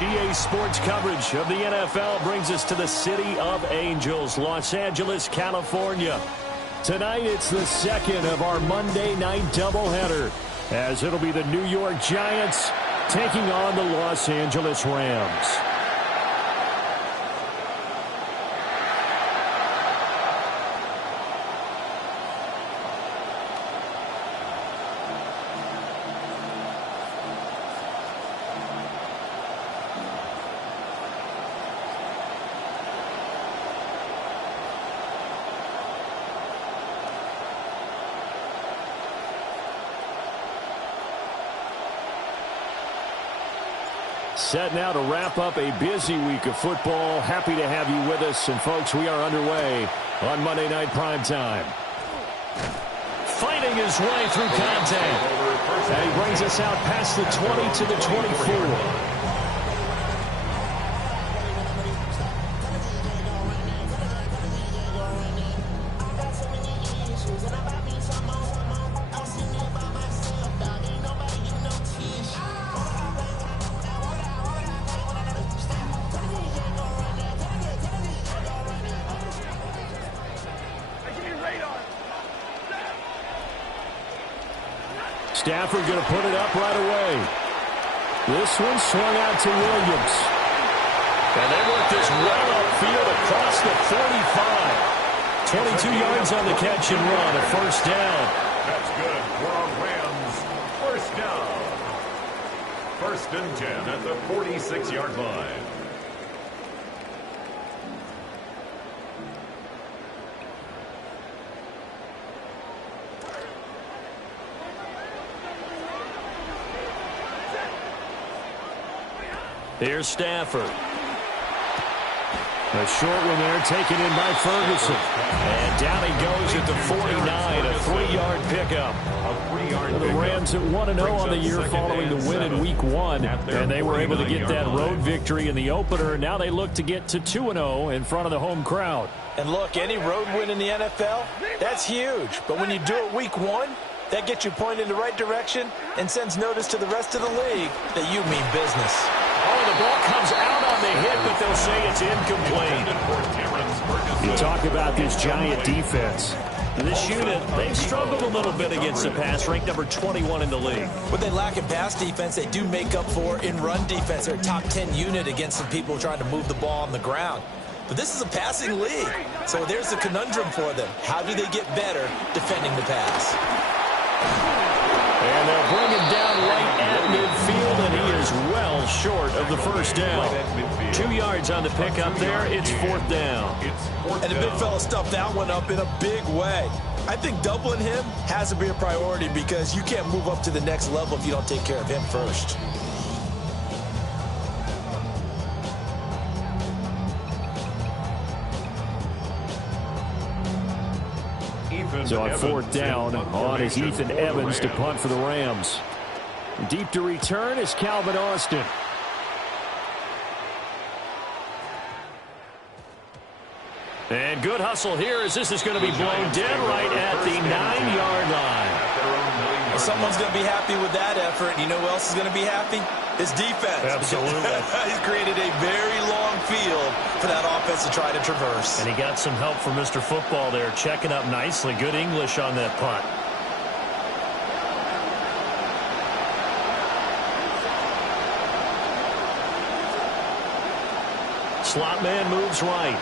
EA Sports coverage of the NFL brings us to the City of Angels, Los Angeles, California. Tonight, it's the second of our Monday night doubleheader, as it'll be the New York Giants taking on the Los Angeles Rams. Set now to wrap up a busy week of football. Happy to have you with us. And, folks, we are underway on Monday Night Primetime. Fighting his way through contact. And he brings us out past the 20 to the 24. Stafford going to put it up right away. This one swung out to Williams. And they work this well upfield across the 45. 22 yards on the catch and run, a first down. That's good for a Rams first down. First and 10 at the 46-yard line. Here's Stafford. A short one there taken in by Ferguson. And down he goes at the 49, a 3-yard pickup. The Rams at 1-0 on the year following the win in Week 1. And they were able to get that road victory in the opener. Now they look to get to 2-0 in front of the home crowd. And look, any road win in the NFL, that's huge. But when you do it Week 1, that gets you pointed in the right direction and sends notice to the rest of the league that you mean business. Oh, the ball comes out on the hit, but they'll say it's incomplete. You talk about this Giant defense. This unit, they've struggled a little bit against the pass, ranked number 21 in the league. What they lack in pass defense, they do make up for in run defense. They're a top 10 unit against some people trying to move the ball on the ground. But this is a passing league, so there's the conundrum for them. How do they get better defending the pass? And they'll bring him down right at midfield, and he is well short of the first down. 2 yards on the pickup there. It's fourth down. And the big fella stuffed that one up in a big way. I think doubling him has to be a priority because you can't move up to the next level if you don't take care of him first. So on fourth down, on is Ethan Evans to punt for the Rams. Deep to return is Calvin Austin. And good hustle here as this is going to be blown dead right at the 9-yard line. Well, someone's going to be happy with that effort. You know who else is going to be happy? His defense. Absolutely. He's created a very long field for that offense to try to traverse. And he got some help from Mr. Football there, checking up nicely. Good English on that punt. Slot man moves right.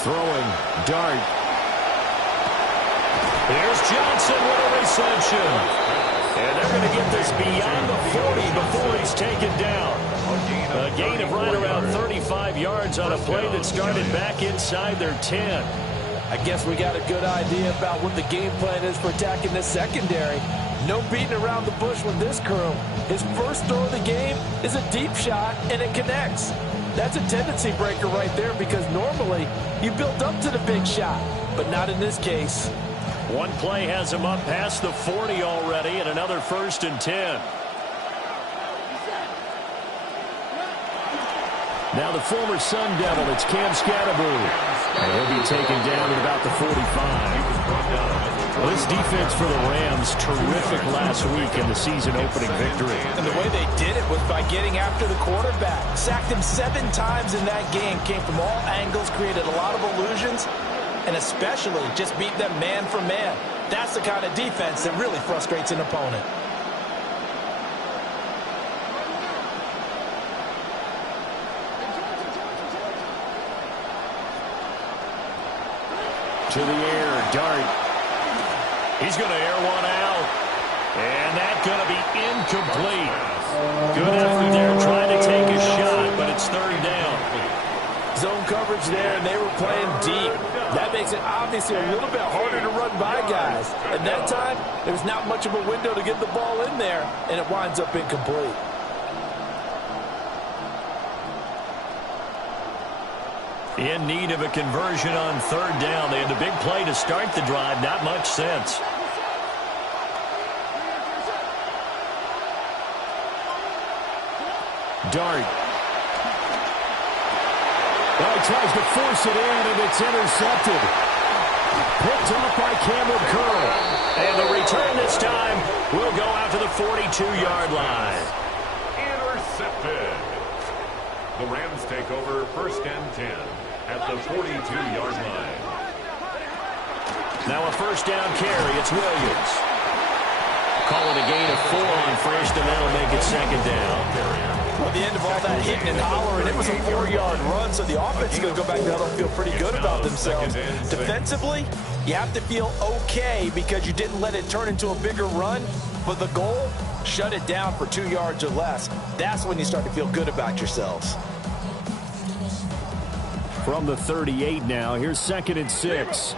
Throwing, dart. Here's Johnson with a reception. And they're going to get this beyond the 40 before he's taken down. A gain of right around 35 yards on a play that started back inside their 10. I guess we got a good idea about what the game plan is for attacking this secondary. No beating around the bush with this crew. His first throw of the game is a deep shot, and it connects. That's a tendency breaker right there because normally you build up to the big shot, but not in this case. One play has him up past the 40 already, and another first and 10. Now the former Sun Devil, it's Cam Scatterboo. And he'll be taken down at about the 45. Well, this defense for the Rams, terrific last week in the season-opening victory. And the way they did it was by getting after the quarterback. Sacked him 7 times in that game. Came from all angles, created a lot of illusions, and especially just beat them man for man. That's the kind of defense that really frustrates an opponent. To the air, Dart. He's going to air one out. And that's going to be incomplete. Good effort there trying to take a shot, but it's 3rd down. Zone coverage there, and they were playing deep. That makes it obviously a little bit harder to run by guys. At that time, there's not much of a window to get the ball in there, and it winds up incomplete. In need of a conversion on 3rd down. They had the big play to start the drive. Not much sense. Dart. Well, he tries to force it in, and it's intercepted. Picked off by Cameron Curl. And the return this time will go out to the 42-yard line. Intercepted. The Rams take over 1st and 10 at the 42-yard line. Now a 1st down carry. It's Williams. Call it a gain of 4 on 1st, and that'll make it 2nd down. Well, at the end of all that hitting and hollering, it was a 4-yard run, so the offense is going to go back there and feel pretty good about themselves. Defensively, you have to feel okay because you didn't let it turn into a bigger run, but the goal, shut it down for 2 yards or less. That's when you start to feel good about yourselves. From the 38 now, here's 2nd and 6.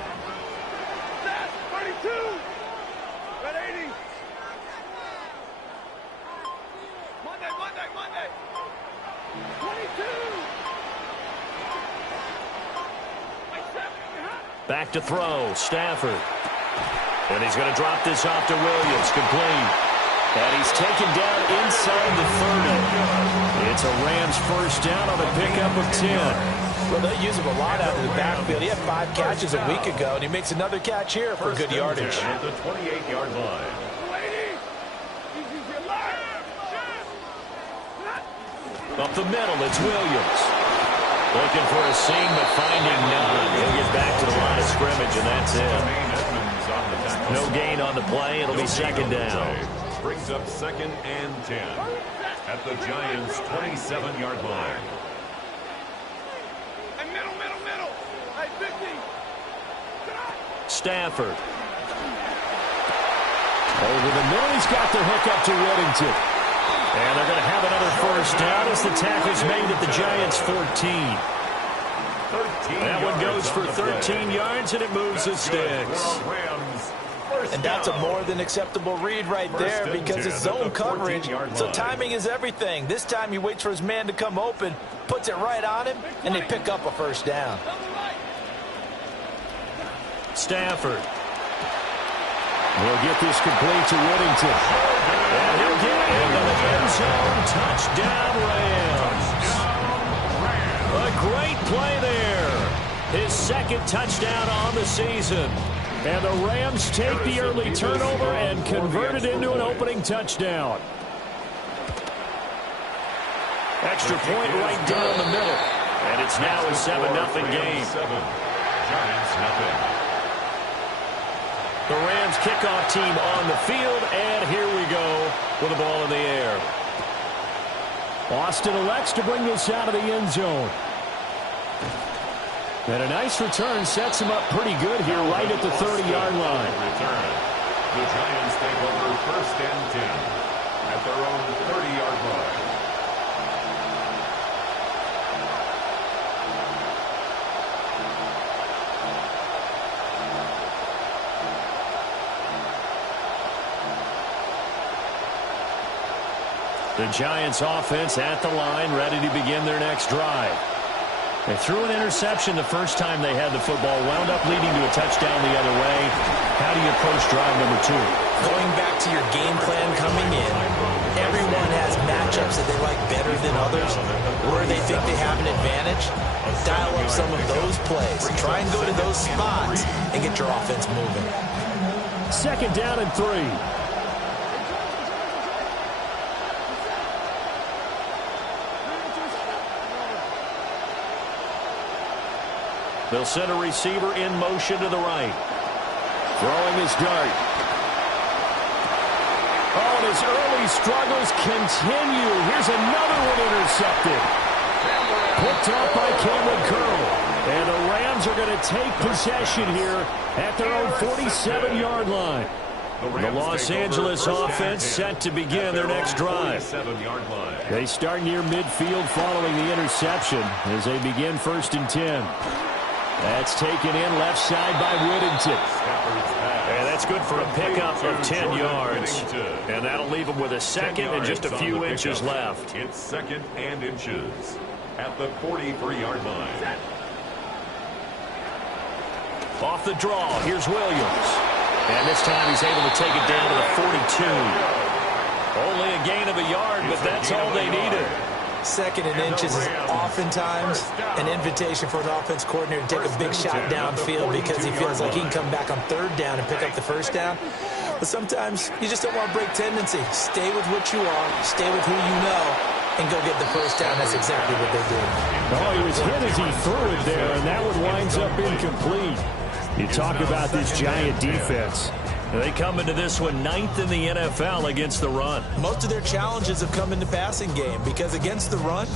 Back to throw, Stafford. And he's going to drop this off to Williams, complete. And he's taken down inside the 30. It's a Rams 1st down on the pickup of 10. Well, they use him a lot out of the backfield. He had 5 catches a week ago, and he makes another catch here for good yardage. At the 28-yard line. Up the middle, it's Williams. Looking for a seam, but finding none. He'll get back to the line of scrimmage, and that's it. No gain on the play. It'll be 2nd down. Brings up 2nd and 10 at the Giants' 27-yard line. Stafford. Over the middle, he's got the hook up to Whittington. And they're going to have another 1st down as the tackle's made at the Giants' 14. That one goes for 13 yards, and it moves the sticks. And that's a more than acceptable read right there because it's zone coverage, so timing is everything. This time he waits for his man to come open, puts it right on him, and they pick up a 1st down. Stafford will get this complete to Whittington. And he'll get into the end zone. Touchdown, Rams. A great play there. His 2nd touchdown on the season. And the Rams take the early turnover and convert it into an opening touchdown. Extra point right down the middle. And it's now a 7-0 game. Giants nothing. The Rams kickoff team on the field, and here we go with the ball in the air. Austin elects to bring this out of the end zone. And a nice return sets him up pretty good here right at the 30-yard line. The Giants take over 1st and 10 at their own 30-yard line. The Giants offense at the line, ready to begin their next drive. They threw an interception the first time they had the football, wound up leading to a touchdown the other way. How do you approach drive number 2? Going back to your game plan coming in, everyone has matchups that they like better than others, where they think they have an advantage. Dial up some of those plays. Try and go to those spots and get your offense moving. Second down and 3. They'll send a receiver in motion to the right. Throwing his dart. Oh, and his early struggles continue. Here's another one intercepted. Picked up by Cameron Curl. And the Rams are going to take possession here at their own 47-yard line. The Los Angeles offense set to begin their next drive. They start near midfield following the interception as they begin 1st and 10. That's taken in left side by Whittington. And that's good for a pickup of 10 yards. And that'll leave them with a second and just a few inches left. It's 2nd and inches at the 43-yard line. Off the draw, here's Williams. And this time he's able to take it down to the 42. Only a gain of a yard, but that's all they needed. 2nd and inches is oftentimes an invitation for an offense coordinator to take a big shot downfield because he feels like he can come back on 3rd down and pick up the 1st down. But sometimes you just don't want to break tendency. Stay with what you are, stay with who you know, and go get the 1st down. That's exactly what they did. Oh, he was hit as he threw it there, and that one winds up incomplete. You talk about this giant defense. They come into this one 9th in the NFL against the run. Most of their challenges have come in the passing game because against the run,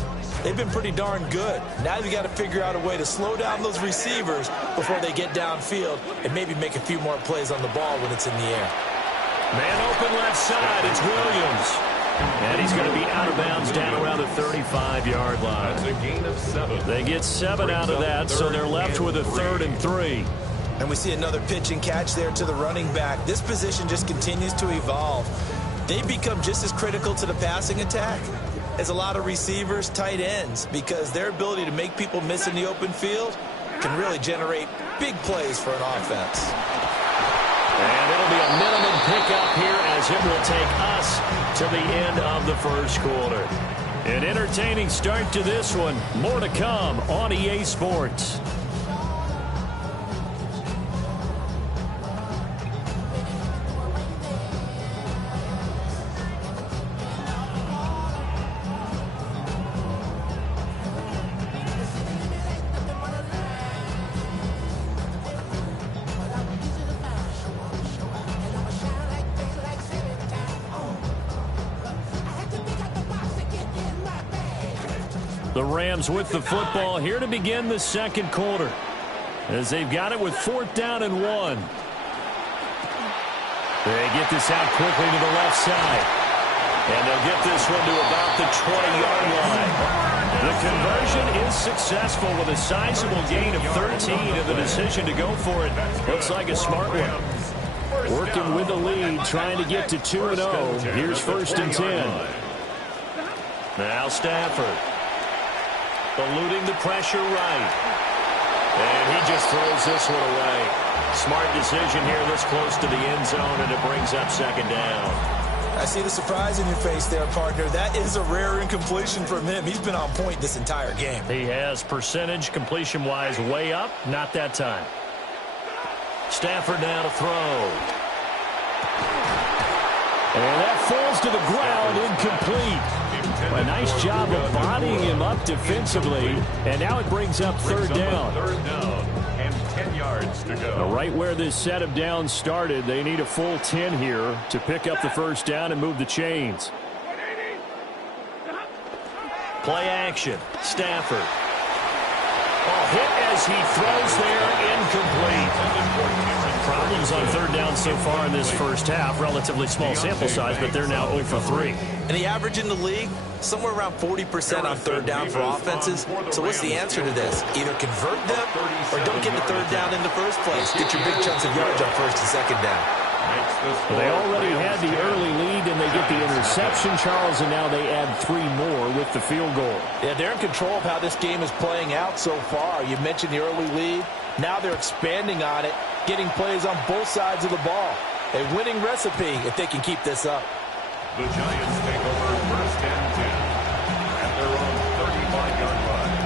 they've been pretty darn good. Now you've got to figure out a way to slow down those receivers before they get downfield and maybe make a few more plays on the ball when it's in the air. Man open left side, it's Williams. And he's going to be out of bounds down around the 35-yard line. That's a gain of 7. They get 7 out of that, so they're left with a 3rd and 3. And we see another pitch and catch there to the running back. This position just continues to evolve. They become just as critical to the passing attack as a lot of receivers, tight ends, because their ability to make people miss in the open field can really generate big plays for an offense. And it'll be a minimum pickup here as it will take us to the end of the 1st quarter. An entertaining start to this one. More to come on EA Sports. The Rams with the football here to begin the 2nd quarter as they've got it with 4th down and 1. They get this out quickly to the left side. And they'll get this one to about the 20-yard line. The conversion is successful with a sizable gain of 13 and the decision to go for it looks like a smart one. Working with the lead, trying to get to 2-0. Here's 1st and 10. Now Stafford. Eluding the pressure right. And he just throws this one away. Smart decision here this close to the end zone, and it brings up 2nd down. I see the surprise in your face there, partner. That is a rare incompletion from him. He's been on point this entire game. He has percentage completion-wise way up. Not that time. Stafford now to throw. And that falls to the ground, incomplete. A nice job of bodying him up defensively, and now it brings up 3rd down. 3rd down and 10 yards to go. Right where this set of downs started, they need a full 10 here to pick up the 1st down and move the chains. Play action. Stafford. Oh, hit as he throws there, incomplete. Problems on 3rd down so far in this 1st half. Relatively small sample size, but they're now 0 for 3. And the average in the league, somewhere around 40% on 3rd down for offenses. So what's the answer to this? Either convert them or don't get the 3rd down in the first place. Get your big chunks of yards on 1st and 2nd down. They already had the early lead, and they get the interception, Charles, and now they add 3 more with the field goal. Yeah, they're in control of how this game is playing out so far. You mentioned the early lead. Now they're expanding on it, getting plays on both sides of the ball. A winning recipe if they can keep this up. The Giants take over 1st and 10 at their own 35-yard line.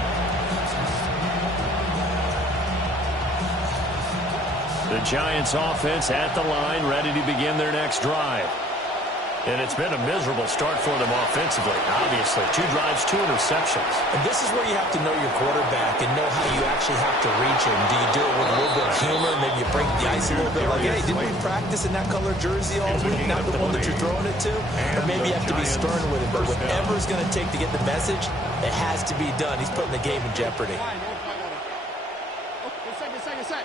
The Giants offense at the line, ready to begin their next drive. And it's been a miserable start for them offensively, obviously. 2 drives, 2 interceptions. And this is where you have to know your quarterback and know how you actually have to reach him. Do you do it with a little bit of humor? Maybe you break the ice a little bit like, hey, didn't we practice in that color jersey all week, not the one that you're throwing it to? Or maybe you have to be stern with it. But whatever it's going to take to get the message, it has to be done. He's putting the game in jeopardy. Second.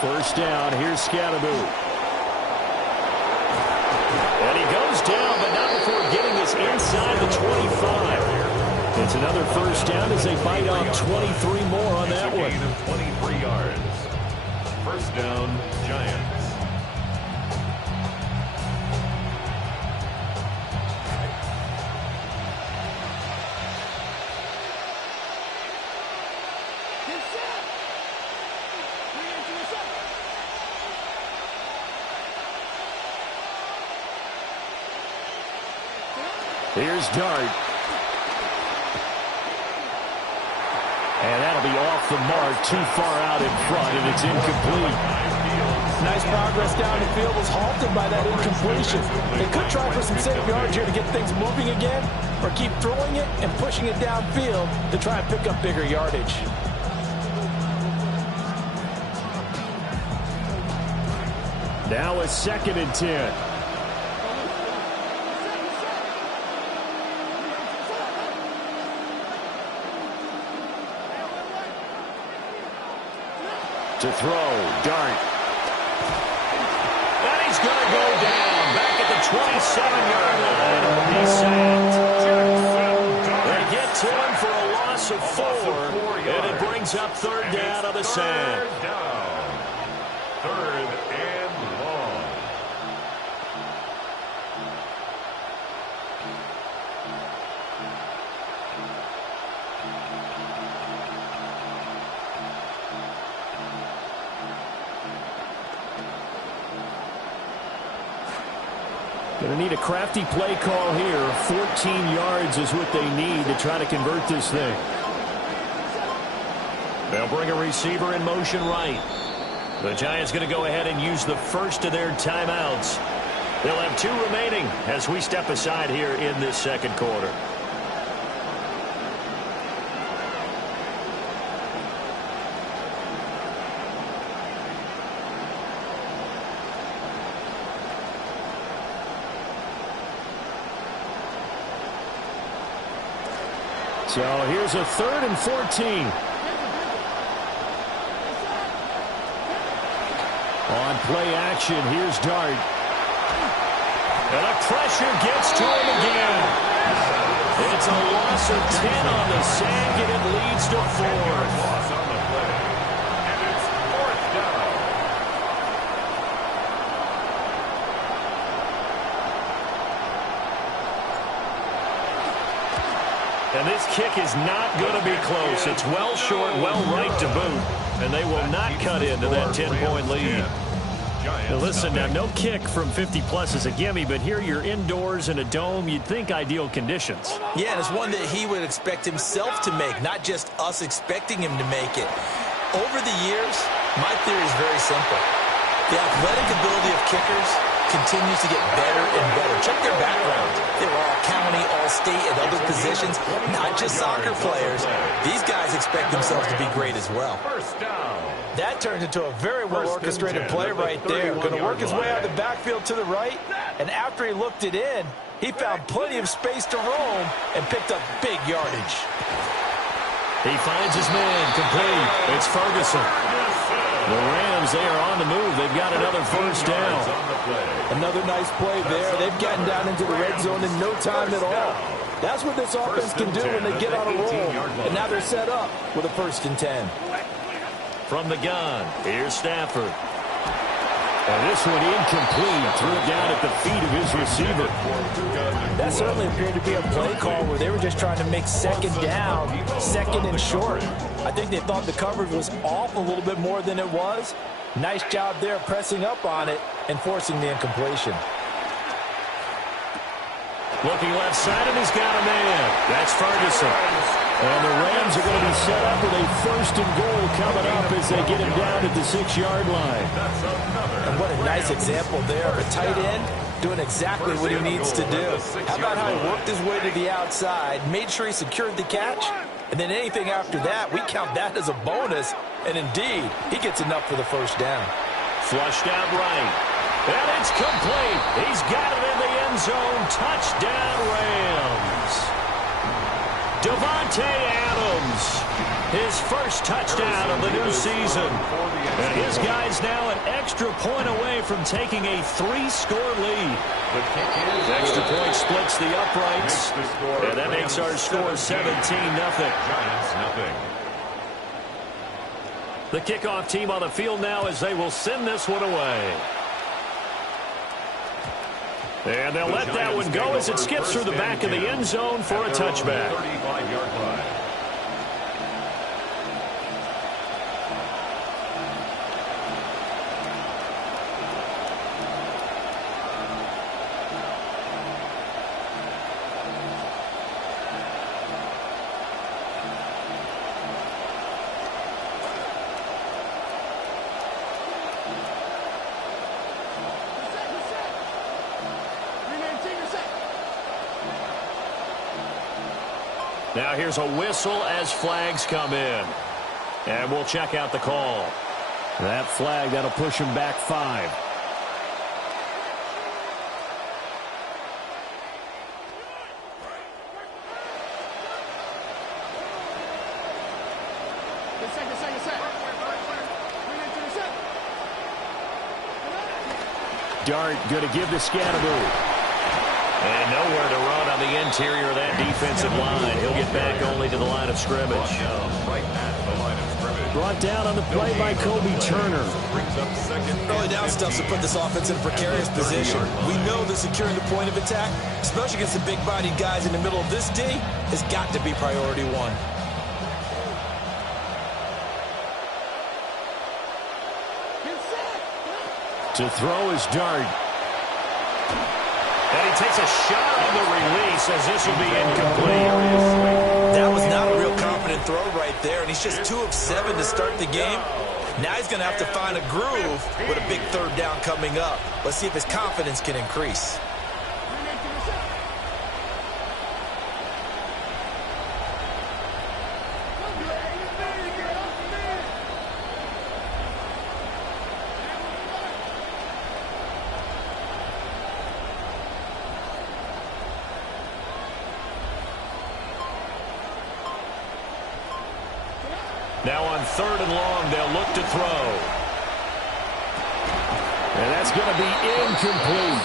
First down, here's Scatteroo. And he goes down, but not before getting this inside the 25. It's another first down as they bite off 23 more on that one. 23 yards. First down, Giants. Here's Dart. And that'll be off the mark, too far out in front, and it's incomplete. Nice progress down the field, was halted by that incompletion. They could try for some safe yards here to get things moving again, or keep throwing it and pushing it downfield to try and pick up bigger yardage. Now a 2nd and 10. To throw, Dart. And he's going to go down back at the 27-yard line. He's sacked. They get to him for a loss of 4, and it brings up 3rd down on the sack. 3rd and long. Going to need a crafty play call here. 14 yards is what they need to try to convert this thing. They'll bring a receiver in motion right. The Giants going to go ahead and use the first of their timeouts. They'll have 2 remaining as we step aside here in this second quarter. So here's a 3rd and 14. On play action, here's Dart. And a pressure gets to him again. It's a loss of 10 on the sack, and it leads to 4th. Loss on the play. And it's 4th down. And this kick is not going to be close. It's well short, well right to boot. And they will not cut into that 10-point lead. Now listen, now no kick from 50-plus is a gimme, but here you're indoors in a dome. You'd think ideal conditions. Yeah, and it's one that he would expect himself to make, not just us expecting him to make it. Over the years, my theory is very simple. The athletic ability of kickers continues to get better and better. Check their background. They were all county, all state, and other positions, not just soccer players. These guys expect themselves to be great as well. First down. That turned into a very well-orchestrated play right there. Going to work his way out of the backfield to the right, and after he looked it in, he found plenty of space to roam and picked up big yardage. He finds his man complete. It's Ferguson. The Rams, they are on the move. They've got another first down. Another nice play there. They've gotten down into the red zone in no time at all. That's what this offense can do when they get on a roll. And now they're set up with a 1st and 10. From the gun, here's Stafford. And this one incomplete. Threw it down at the feet of his receiver. That certainly appeared to be a play call where they were just trying to make 2nd down, 2nd and short. I think they thought the coverage was off a little bit more than it was. Nice job there pressing up on it and forcing the incompletion. Looking left side, and he's got a man. That's Ferguson. And the Rams are going to be set up with a 1st and goal coming up as they get him down at the 6-yard line. And what a nice example there of a tight end doing exactly what he needs to do. How about how he worked his way to the outside, made sure he secured the catch, and then anything after that, we count that as a bonus. And indeed, he gets enough for the 1st down. Flushed out right. And it's complete. He's got it in the end zone. Touchdown, Rams. Davante Adams, his 1st touchdown of the new season. And his guy's now an extra point away from taking a 3-score lead. The extra point splits the uprights, and that makes our score 17-0. Giants, nothing. The kickoff team on the field now as they will send this one away. And they'll let that one go as it skips through the back of the end zone for a touchback. 35-yard line. Now here's a whistle as flags come in. And we'll check out the call. That flag, that'll push him back 5. Dart going to give the Scatterboo. And nowhere to run on the interior of that defensive line. He'll get back only to the line of scrimmage. Right at the line of scrimmage. Brought down on the play by Kobe Turner. Early down stuff to put this offense in a precarious position. We know that securing the point of attack, especially against the big-bodied guys in the middle of this D, has got to be priority 1. To throw is Dart. And he takes a shot on the release as this will be incomplete. That was not a real confident throw right there, and he's just 2 of 7 to start the game. Now he's going to have to find a groove with a big 3rd down coming up. Let's see if his confidence can increase. Now on 3rd and long, they'll look to throw. And that's going to be incomplete.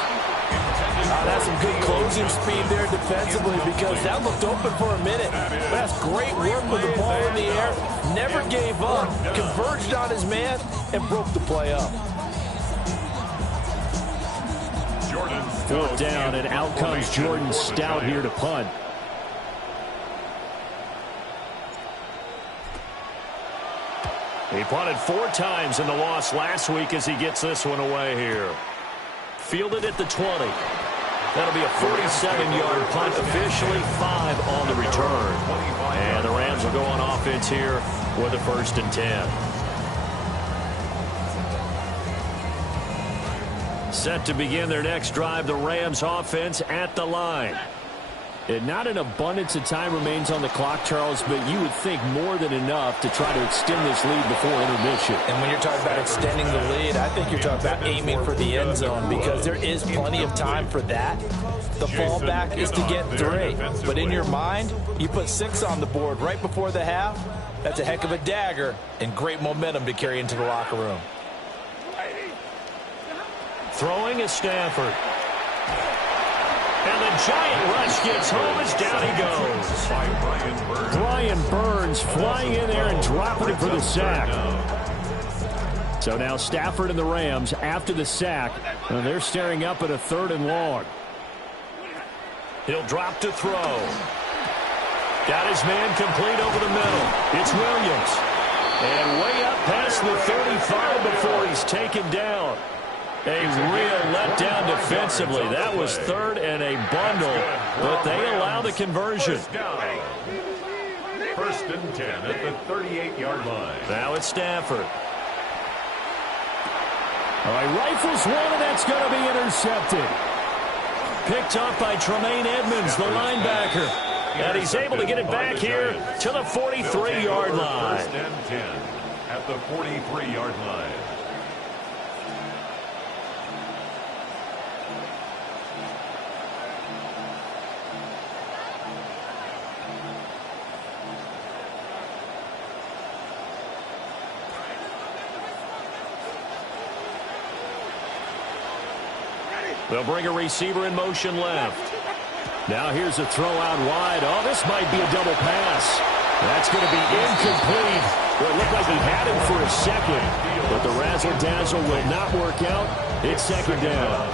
That's some good closing speed there defensively because that looked open for a minute. But that's great work with the ball in the air. Never gave up, converged on his man, and broke the play up. 4th down, and out comes Jordan Stout here to punt. He punted 4 times in the loss last week as he gets this one away here. Fielded at the 20. That'll be a 47-yard punt, officially 5 on the return. And the Rams will go on offense here with a 1st and 10. Set to begin their next drive, the Rams offense at the line. And not an abundance of time remains on the clock, Charles, but you would think more than enough to try to extend this lead before intermission. And when you're talking about extending the lead, I think you're talking about aiming for the end zone because there is plenty of time for that. The fallback is to get 3. But in your mind, you put 6 on the board right before the half. That's a heck of a dagger and great momentum to carry into the locker room. Throwing is Stafford. And the giant rush gets home as down he goes. Brian Burns flying in there and dropping it for the sack. So now Stafford and the Rams after the sack. And they're staring up at a 3rd and long. He'll drop to throw. Got his man complete over the middle. It's Williams. And way up past the 35 before he's taken down. A real letdown defensively. That was third and a bundle, but they allow the conversion. First and 10 at the 38-yard line. Now it's Stafford. All right, rifles one, and that's going to be intercepted. Picked up by Tremaine Edmonds, the linebacker. And he's able to get it back here to the 43-yard line. First and 10 at the 43-yard line. They'll bring a receiver in motion left. Now here's a throw out wide. Oh, this might be a double pass. That's going to be incomplete. Well, it looked like he had him for a second, but the razzle-dazzle will not work out. It's second down.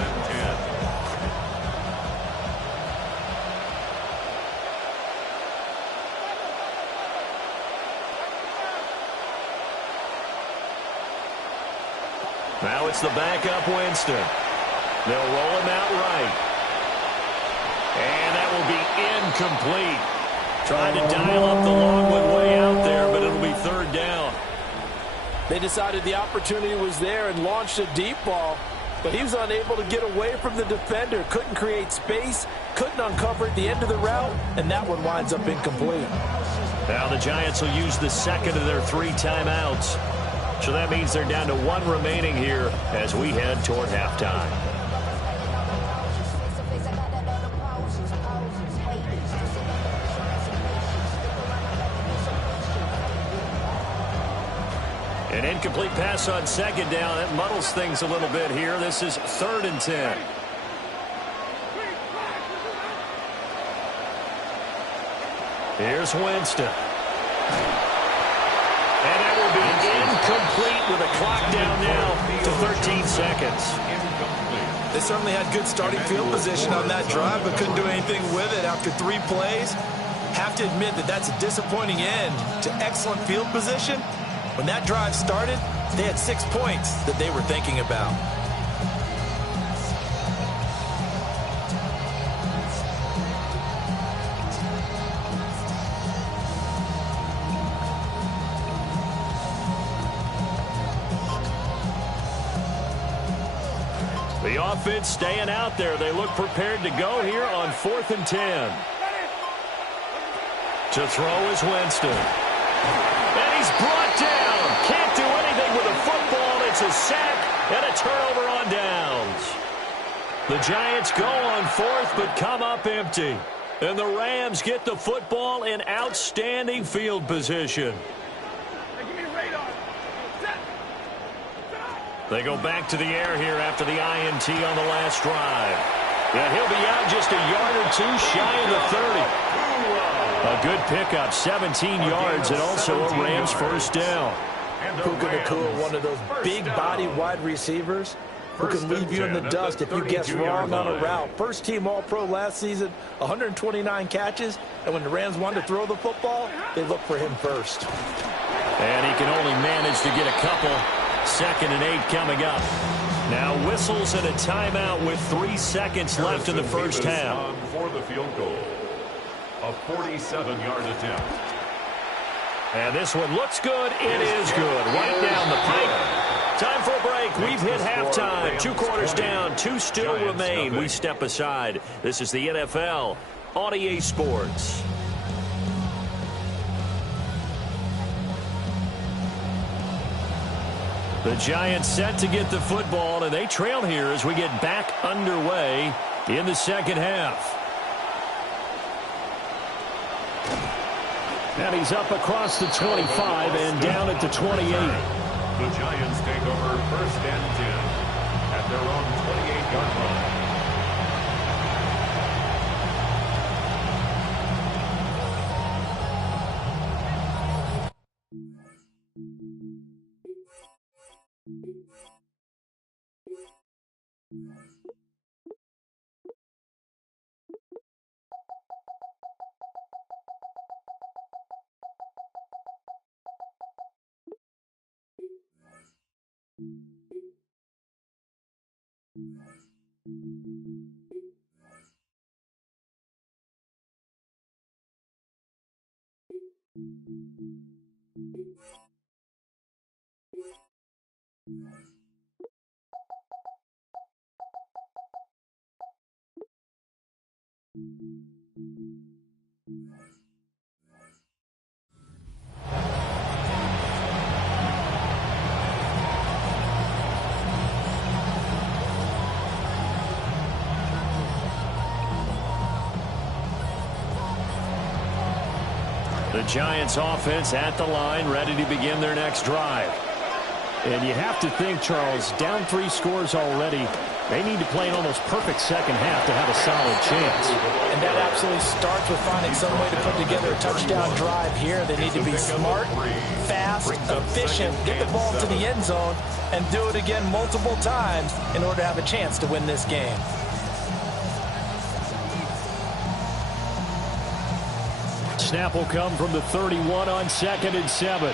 Now it's the backup Winston. They'll roll him out right. And that will be incomplete. Trying to dial up the long one way out there, but it'll be third down. They decided the opportunity was there and launched a deep ball, but he was unable to get away from the defender. Couldn't create space, couldn't uncover at the end of the route, and that one winds up incomplete. Now the Giants will use the second of their 3 timeouts. So that means they're down to 1 remaining here as we head toward halftime. An incomplete pass on second down. That muddles things a little bit here. This is third and 10. Here's Winston. And that will be incomplete with a clock down now to 13 seconds. They certainly had good starting field position on that drive, but couldn't do anything with it after 3 plays. Have to admit that that's a disappointing end to excellent field position. When that drive started, they had 6 points that they were thinking about. The offense staying out there. They look prepared to go here on 4th and 10. To throw is Winston. And he's brought down. Can't do anything with a football. It's a sack and a turnover on downs. The Giants go on 4th but come up empty. And the Rams get the football in outstanding field position. They go back to the air here after the INT on the last drive. And he'll be out just a yard or 2 shy of the 30. A good pickup, 17 yards, and also a Rams first down. Puka Nacua, one of those big body wide receivers who can leave you in the dust if you guess wrong on a route. First team All-Pro last season, 129 catches, and when the Rams wanted to throw the football, they looked for him first. And he can only manage to get a couple. 2nd and 8 coming up. Now whistles and a timeout with 3 seconds left in the first half. For the field goal, a 47-yard attempt. And this one looks good. It is good. Right down the pipe. Time for a break. We've hit halftime. 2 quarters down. 2 still remain. We step aside. This is the NFL on EA Sports. The Giants set to get the football, and they trail here as we get back underway in the second half. And he's up across the 25 and down at the 28. The Giants take over 1st and 10 at their own 28-yard line. The Giants offense at the line, ready to begin their next drive. And you have to think, Charles, down 3 scores already. They need to play an almost perfect second half to have a solid chance. And that absolutely starts with finding some way to put together a touchdown drive here. They need to be smart, fast, efficient, get the ball to the end zone, and do it again multiple times in order to have a chance to win this game. Snap will come from the 31 on 2nd and 7.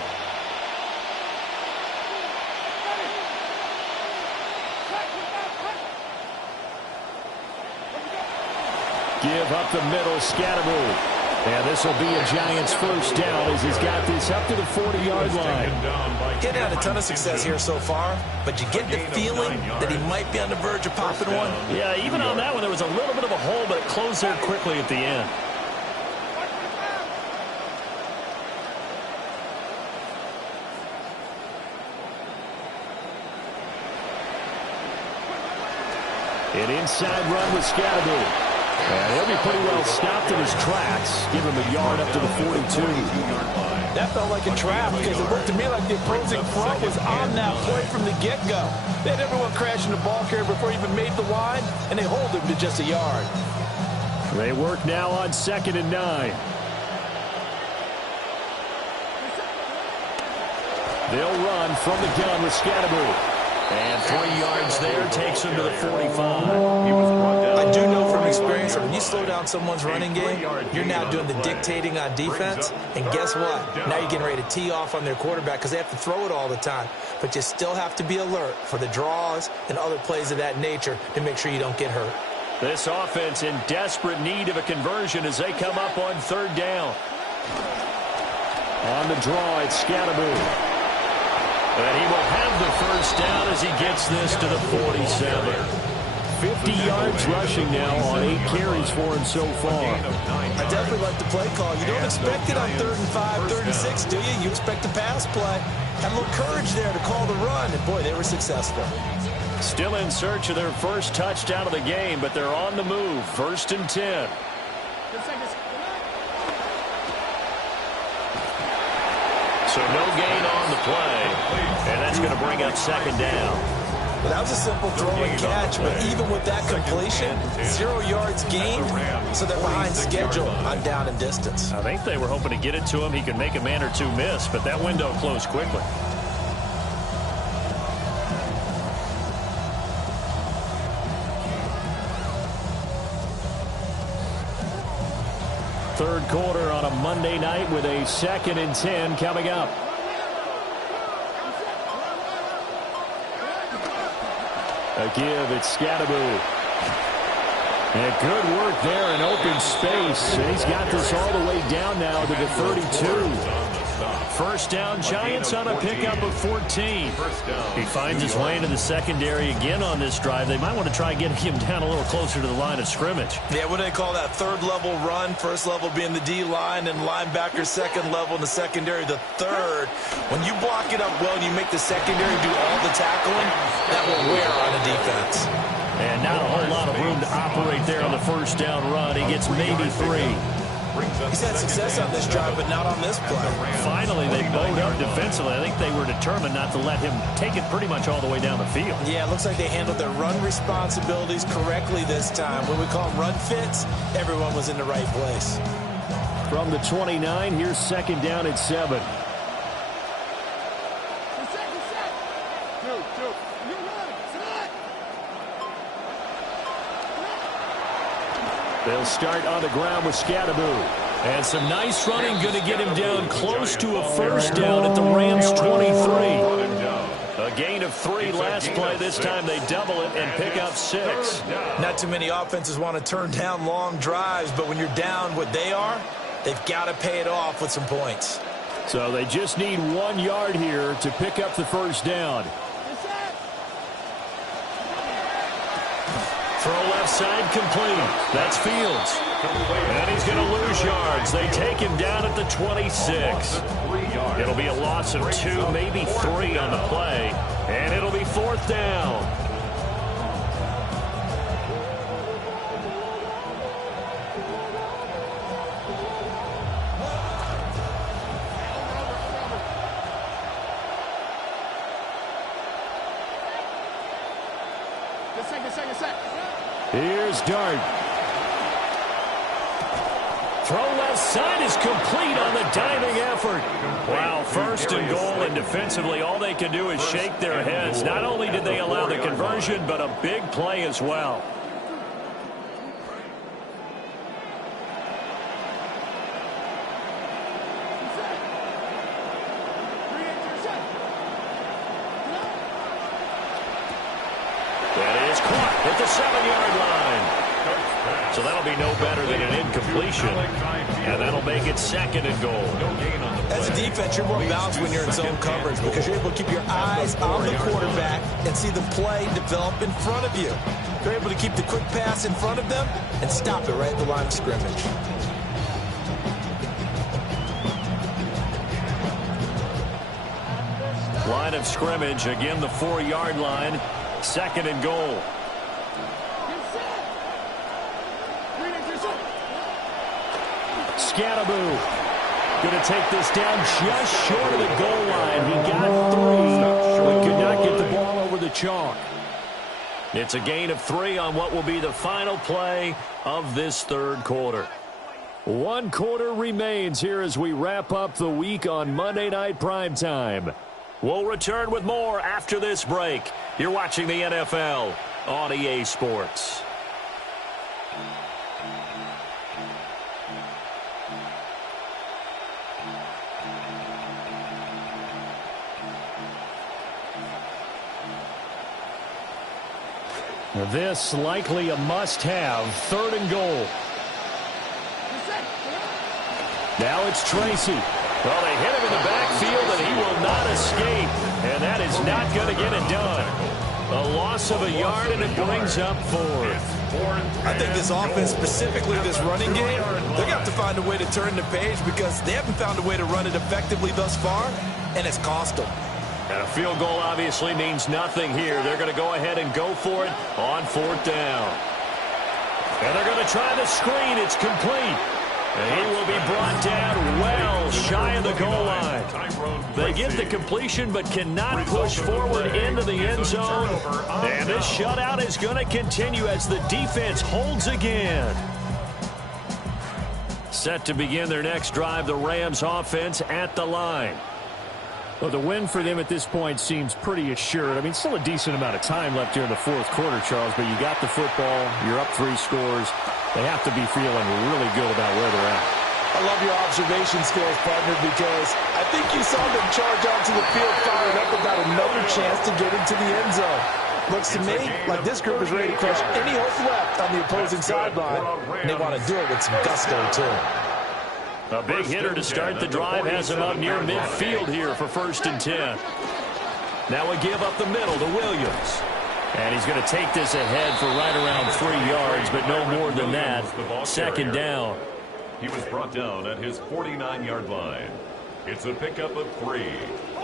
Give up the middle, Scatteroo. And this will be a Giants first down as he's got this up to the 40-yard line. Getting had a ton of success here so far, but you get the feeling that he might be on the verge of popping one. Yeah, even on that one, there was a little bit of a hole, but it closed there quickly at the end. An inside run with Scatteroo. And he'll be pretty well stopped in his tracks. Give him a yard up to the 42. That felt like a trap because it looked to me like the opposing front was on that play from the get-go. They had everyone crashing the ball carrier before he even made the line, and they hold him to just a yard. They work now on 2nd and 9. They'll run from the gun with Scatteroo. And 3 yards there takes him to the 45. I do know from experience that when you slow down someone's running game, you're now doing the dictating on defense. And guess what? Now you're getting ready to tee off on their quarterback because they have to throw it all the time. But you still have to be alert for the draws and other plays of that nature to make sure you don't get hurt. This offense in desperate need of a conversion as they come up on 3rd down. On the draw, it's Scatteroo. And he will have the first down as he gets this to the 47. 50 yards rushing now on 8 carries for him so far. I definitely like the play call. You don't expect it on 3rd and 5, 3rd and 6, do you? You expect a pass play. Had a little courage there to call the run, and boy, they were successful. Still in search of their first touchdown of the game, but they're on the move. 1st and 10. So no gain on the play, and that's going to bring up 2nd down. Well, that was a simple throw and catch, but even with that completion, 0 yards gained, so they're behind schedule on down and distance. I think they were hoping to get it to him. He could make a man or two miss, but that window closed quickly. Third quarter on a Monday night with a 2nd and 10 coming up. A give, it's Scatteroo. And good work there in open space. And he's got this all the way down now to the 32. First down, Giants on a pickup of 14. He finds his way into the secondary again on this drive. They might want to try getting him down a little closer to the line of scrimmage. Yeah, what do they call that? 3rd level run. 1st level being the D-line, and linebacker 2nd level in the secondary, the 3rd. When you block it up well and you make the secondary do all the tackling, that will wear on a defense. And not a whole lot of room to operate there on the first down run. He gets maybe 3. He's had success on this drive, but not on this play. Finally, they bowed up defensively. I think they were determined not to let him take it pretty much all the way down the field. Yeah, it looks like they handled their run responsibilities correctly this time. When we call them run fits, everyone was in the right place. From the 29, here's 2nd down and 7. They'll start on the ground with Scatteroo. And some nice running, going to get him down close to a first down at the Rams' 23. A gain of 3 last play. This time they double it and pick up 6. Not too many offenses want to turn down long drives, but when you're down what they are, They've got to pay it off with some points. So they just need 1 yard here to pick up the first down. Throw left side complete. That's Fields. And he's going to lose yards. They take him down at the 26. It'll be a loss of 2, maybe 3 on the play. And it'll be 4th down. Here's Dart. Throw left side is complete on the diving effort. Wow, 1st and goal, and defensively all they can do is shake their heads. Not only did they allow the conversion, but a big play as well. That is caught at the 7-yard line. So that'll be no better than an incompletion. And that'll make it 2nd and goal. As a defense, you're more balanced when you're in zone coverage because you're able to keep your eyes on the quarterback and see the play develop in front of you. You're able to keep the quick pass in front of them and stop it right at the line of scrimmage. Line of scrimmage, again the 4-yard line. 2nd and goal. Scatterbo going to take this down just short of the goal line. He got 3, but could not get the ball over the chalk. It's a gain of 3 on what will be the final play of this 3rd quarter. 1 quarter remains here as we wrap up the week on Monday Night Primetime. We'll return with more after this break. You're watching the NFL on EA Sports. This likely a must-have. 3rd and goal. Now it's Tracy. Well, they hit him in the backfield, and he will not escape. And that is not going to get it done. A loss of a yard, and it brings up 4th. I think this offense, specifically this running game, they're going to have to find a way to turn the page because they haven't found a way to run it effectively thus far, and it's cost them. And a field goal obviously means nothing here. They're going to go ahead and go for it on 4th down. And they're going to try the screen. It's complete. And he will be brought down well shy of the goal line. They get the completion but cannot push forward into the end zone. And this shutout is going to continue as the defense holds again. Set to begin their next drive, the Rams offense at the line. Well, the win for them at this point seems pretty assured. I mean, still a decent amount of time left here in the 4th quarter, Charles, but you got the football, you're up 3 scores. They have to be feeling really good about where they're at. I love your observation skills, partner, because I think you saw them charge onto the field fired up about another chance to get into the end zone. Looks to me like this group is ready to crush any hope left on the opposing sideline, and they want to do it with some gusto, too. A big hitter to start the drive has him up near midfield here for 1st and 10. Now we give up the middle to Williams. And he's going to take this ahead for right around 3 yards, but no more than that. 2nd down. He was brought down at his 49-yard line. It's a pickup of 3.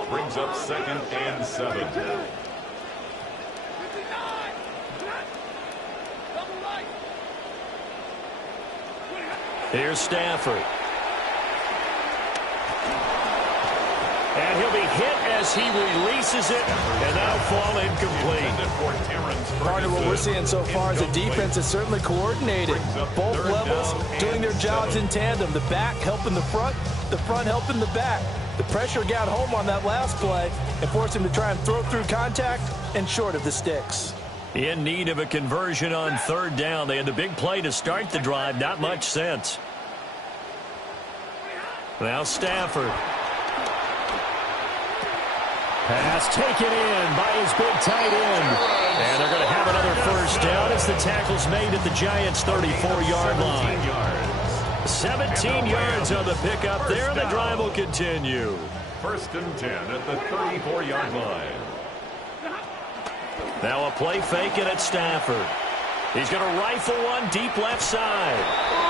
Brings up 2nd and 7. Here's Stafford. And he'll be hit as he releases it, and that'll fall incomplete. Partner, what we're seeing so far is a defense that's certainly coordinated. Both levels doing their jobs in tandem. The back helping the front helping the back. The pressure got home on that last play and forced him to try and throw through contact and short of the sticks. In need of a conversion on 3rd down. They had the big play to start the drive. Not much sense. Now Stafford. Pass taken in by his big tight end. And they're going to have another 1st down as the tackle's made at the Giants' 34-yard line. 17 yards on the pickup there, and the drive will continue. 1st and 10 at the 34-yard line. Now a play fake it at Stafford. He's going to rifle one deep left side.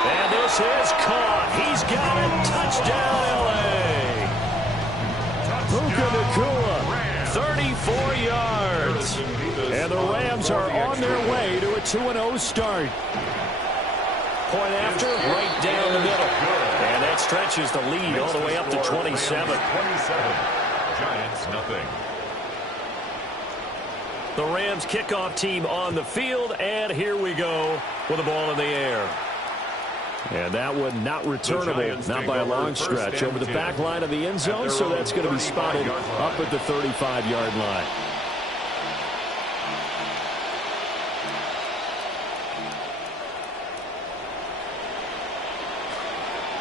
And this is caught. He's got it. Touchdown, L.A. Puka Nacua, 34 yards. And the Rams are on their way to a 2-0 start. Point after, right down the middle. And that stretches the lead all the way up to 27. Giants nothing. The Rams kickoff team on the field, and here we go with the ball in the air. And that one not returnable, not by a long stretch, over the back line of the end zone, so that's going to be spotted up at the 35-yard line.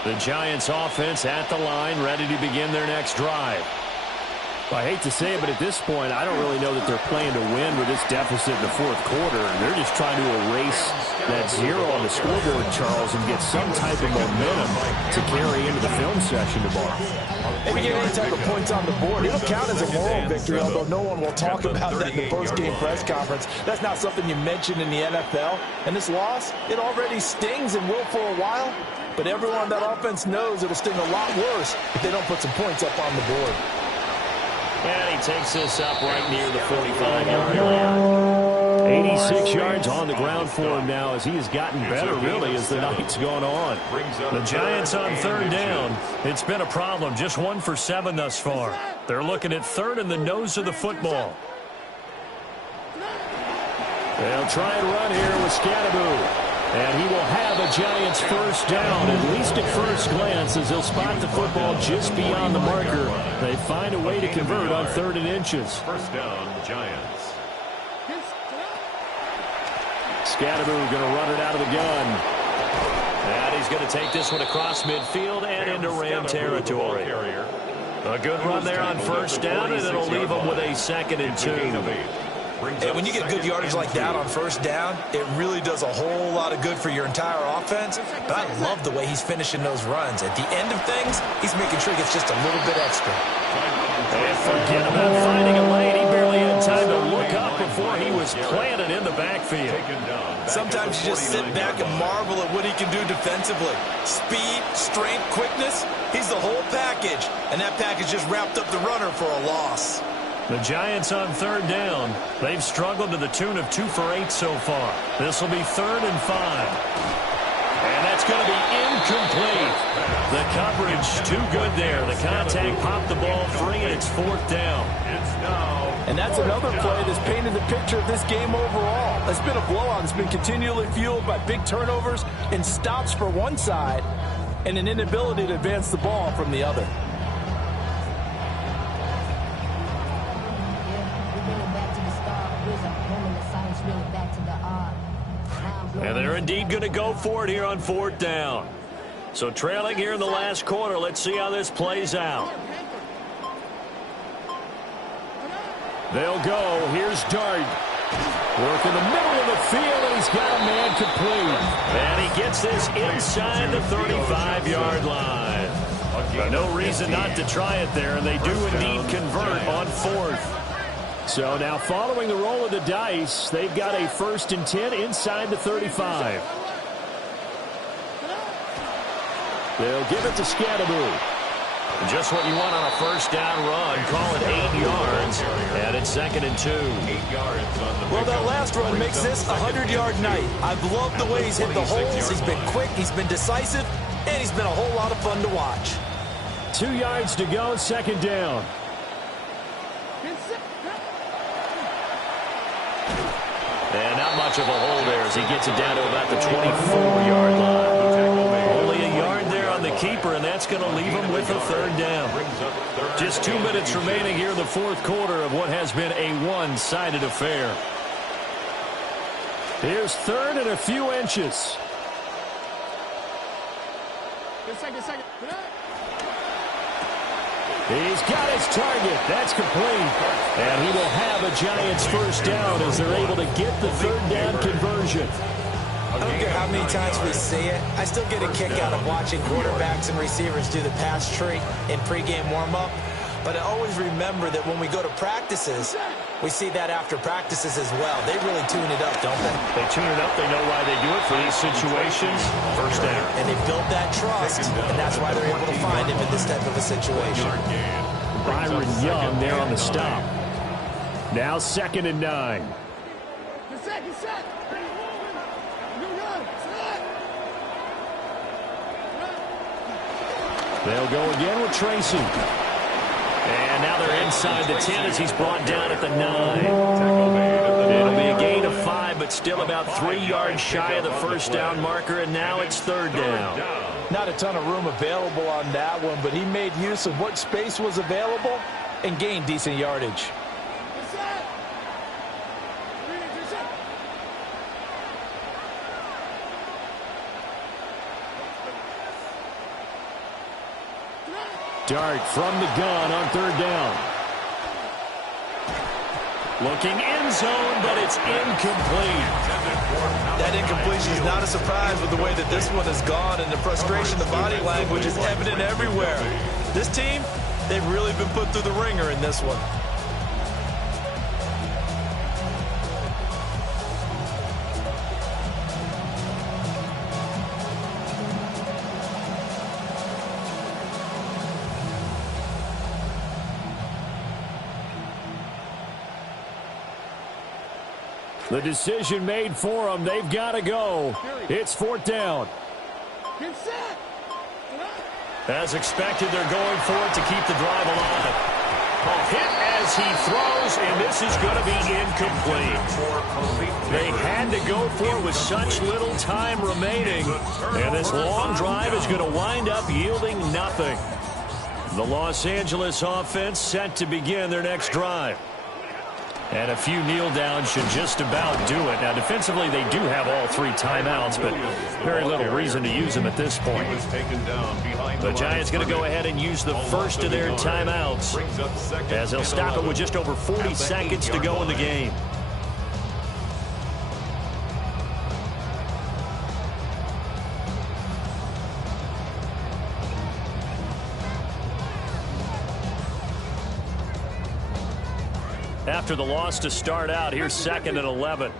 The Giants offense at the line, ready to begin their next drive. I hate to say it, but at this point, I don't really know that they're playing to win with this deficit in the fourth quarter. They're just trying to erase that zero on the scoreboard, Charles, and get some type of momentum to carry into the film session tomorrow. If you get any type of points on the board, it'll count as a moral victory, although no one will talk about that in the post-game press conference. That's not something you mention in the NFL. And this loss, it already stings and will for a while. But everyone on that offense knows it'll sting a lot worse if they don't put some points up on the board. And he takes this up right near the 45-yard line. 86 yards on the ground for him now as he has gotten better, really, as the night's gone on. The Giants on 3rd down. It's been a problem. Just 1 for 7 thus far. They're looking at 3rd in the nose of the football. They'll try and run here with Scatteroo. And he will have a Giants first down, at least at first glance, as he'll spot the football just beyond the marker. They find a way to convert on 3rd and inches. First down, Giants. Scatteroo going to run it out of the gun. And he's going to take this one across midfield and into Ram territory. A good run there on first down, and it'll leave him with a 2nd and 2. And when you get good yardage like that on first down, it really does a whole lot of good for your entire offense. But I love the way he's finishing those runs. At the end of things, he's making sure he gets just a little bit extra. And forget about finding a lane. He barely had time to look up before he was planted in the backfield. Sometimes you just sit back and marvel at what he can do defensively. Speed, strength, quickness, he's the whole package. And that package just wrapped up the runner for a loss. The Giants on 3rd down. They've struggled to the tune of 2 for 8 so far. This will be 3rd and 5. And that's going to be incomplete. The coverage too good there. The contact popped the ball free, and it's 4th down. And that's another play that's painted the picture of this game overall. It's been a blowout. It's been continually fueled by big turnovers and stops for one side and an inability to advance the ball from the other. And they're indeed going to go for it here on 4th down. So trailing here in the last quarter. Let's see how this plays out. They'll go. Here's Dart. Work in the middle of the field, and he's got a man complete. And he gets this inside the 35-yard line. No reason not to try it there, and they do indeed convert on 4th. So now following the roll of the dice, they've got a 1st and 10 inside the 35. They'll give it to Scatteroo. Just what you want on a first down run. Call it 8 yards. And it's 2nd and 2. 8 yards on the well, that last run makes this a 100-yard night. I've loved the way he's hit the holes. He's been quick, he's been decisive, and he's been a whole lot of fun to watch. 2 yards to go, 2nd down. And not much of a hole there as he gets it down to about the 24-yard line. Only a yard there on the keeper, and that's going to leave him with a 3rd down. Just 2 minutes remaining here in the 4th quarter of what has been a one-sided affair. Here's 3rd and a few inches. He's got his target. That's complete. And he will have a Giants first down as they're able to get the 3rd down conversion. I don't care how many times we see it. I still get a kick out of watching quarterbacks and receivers do the pass tree in pregame warm-up. But I always remember that when we go to practices, we see that after practices as well. They really tune it up, don't they? They tune it up. They know why they do it for these situations. First down. And they build that trust, and that's why they're able to find him in this type of a situation. Byron Young there on the stop. Now 2nd and 9. They'll go again with Tracy. And now they're inside the 10 as he's brought down at the 9. It'll be a gain of 5, but still about 3 yards shy of the first down marker, and now it's 3rd down. Not a ton of room available on that one, but he made use of what space was available and gained decent yardage. Dart from the gun on 3rd down. Looking end zone, but it's incomplete. That incompletion is not a surprise with the way that this one has gone, and the frustration, the body language is evident everywhere. This team, they've really been put through the ringer in this one. The decision made for them. They've got to go. It's 4th down. As expected, they're going for it to keep the drive alive. A hit as he throws, and this is going to be incomplete. They had to go for it with such little time remaining, and this long drive is going to wind up yielding nothing. The Los Angeles offense set to begin their next drive. And a few kneel downs should just about do it. Now, defensively, they do have all 3 timeouts, but very little reason to use them at this point. The Giants going to go ahead and use the first of their timeouts, as they'll stop it with just over 40 seconds to go in the game. After the loss to start out, here's 2nd and 11.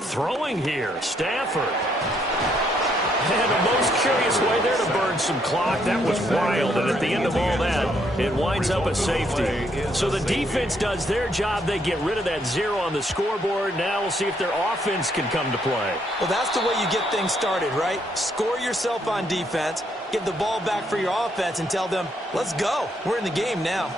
Throwing here, Stafford. And the most curious way there to burn some clock. That was wild, and at the end of all that, it winds up a safety. So the defense does their job. They get rid of that 0 on the scoreboard. Now we'll see if their offense can come to play. Well, that's the way you get things started, right? Score yourself on defense, get the ball back for your offense, and tell them, let's go. We're in the game now.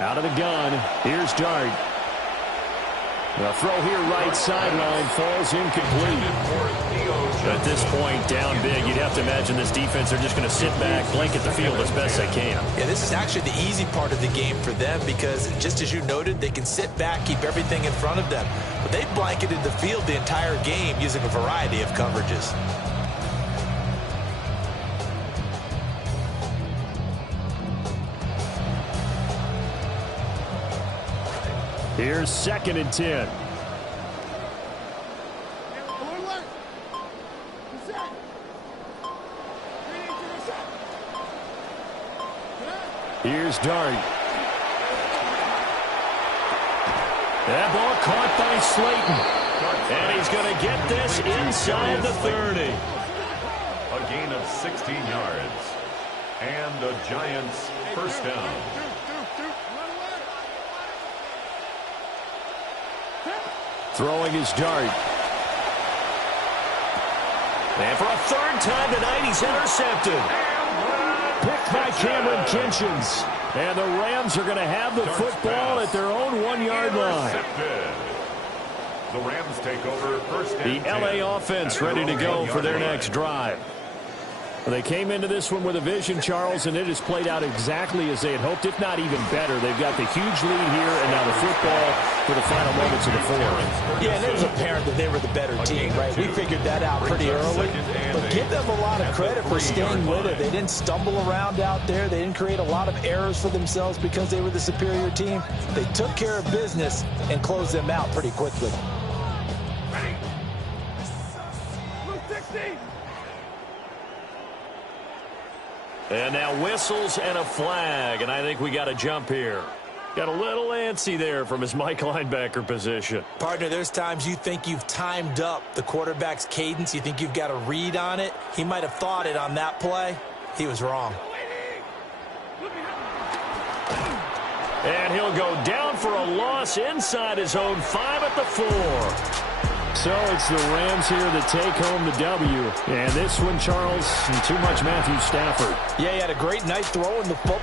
Out of the gun, here's Dart. The throw here right sideline falls incomplete. At this point, down big, you'd have to imagine this defense are just going to sit back, blanket the field as best they can. Yeah, this is actually the easy part of the game for them because, just as you noted, they can sit back, keep everything in front of them. But they've blanketed the field the entire game using a variety of coverages. Here's 2nd and 10. Here's Dart. That ball caught by Slayton. And he's going to get this inside the 30. A gain of 16 yards. And the Giants first down. Throwing his Dart. And for a 3rd time tonight, he's intercepted. Picked by Cameron Kinchens. And the Rams are going to have the football at their own 1-yard line. The Rams take over first and the LA offense ready to go for their next drive. They came into this one with a vision, Charles, and it has played out exactly as they had hoped, if not even better. They've got the huge lead here, and now the football for the final moments of the fourth. Yeah, and it was apparent that they were the better team, right? We figured that out pretty early. But give them a lot of credit for staying with it. They didn't stumble around out there. They didn't create a lot of errors for themselves because they were the superior team. They took care of business and closed them out pretty quickly. And now whistles and a flag, and I think we got a jump here. Got a little antsy there from his Mike linebacker position. Partner, there's times you think you've timed up the quarterback's cadence. You think you've got a read on it. He might have thought it on that play. He was wrong. And he'll go down for a loss inside his own 5 at the 4. So it's the Rams here that take home the W. And this one, Charles, too much Matthew Stafford. Yeah, he had a great night throwing the football.